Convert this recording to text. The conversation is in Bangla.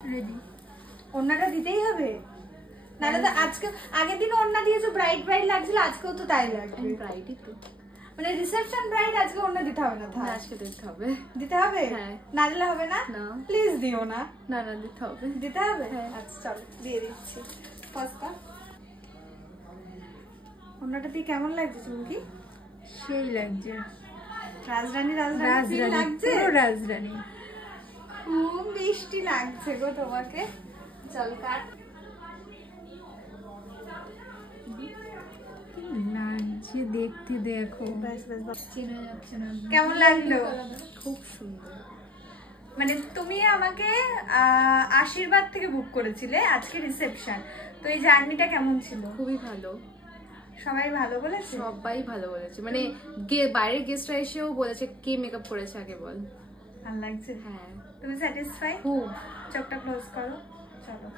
রেডি। ওড়নাটা দিতেই হবে, নাহলে তো আজকে আগের দিন ওড়না দিয়েছো ব্রাইট ব্রাইট লাগছিল, আজকেও তো তাই লাগবে। ব্রাইটই তো, মানে রিসেপশন ব্রাইট, আজকে ওড়না দিতে হবে না? না আজকে দিতে হবে। দিতে হবে? হ্যাঁ। না দিলে হবে না? না প্লিজ দিও না। না না দিতে হবে। দিতে হবে? হ্যাঁ। আচ্ছা চলো দিয়ে দিচ্ছি। ফসকা ওড়নাটা দিয়ে কেমন লাগছে চুমকি? সেই লাগছে, রাজরানী রাজরানী রাজরানী, লাগছে, পুরো রাজরানী। খুব মিষ্টি লাগছে গো তোমাকে। চল কাট। লাগছে দেখতে, দেখো ব্যাস ব্যাস ব্যাস। চেনা যাচ্ছে না। কেমন লাগলো? খুব সুন্দর। মানে তুমি আমাকে আশীর্বাদ থেকে বুক করেছিলে, আজকে রিসেপশন, তো এই জার্নিটা কেমন ছিল? খুবই ভালো, সবাই ভালো বলেছে? সবাই ভালো বলেছে, মানে বাইরের গেস্টরা এসেও বলেছে কে মেকআপ করেছে আগে বল। ভালো লাগছে? হ্যাঁ তুমি স্যাটিসফাই? খুব। চোখটা ক্লোজ করো, চলো।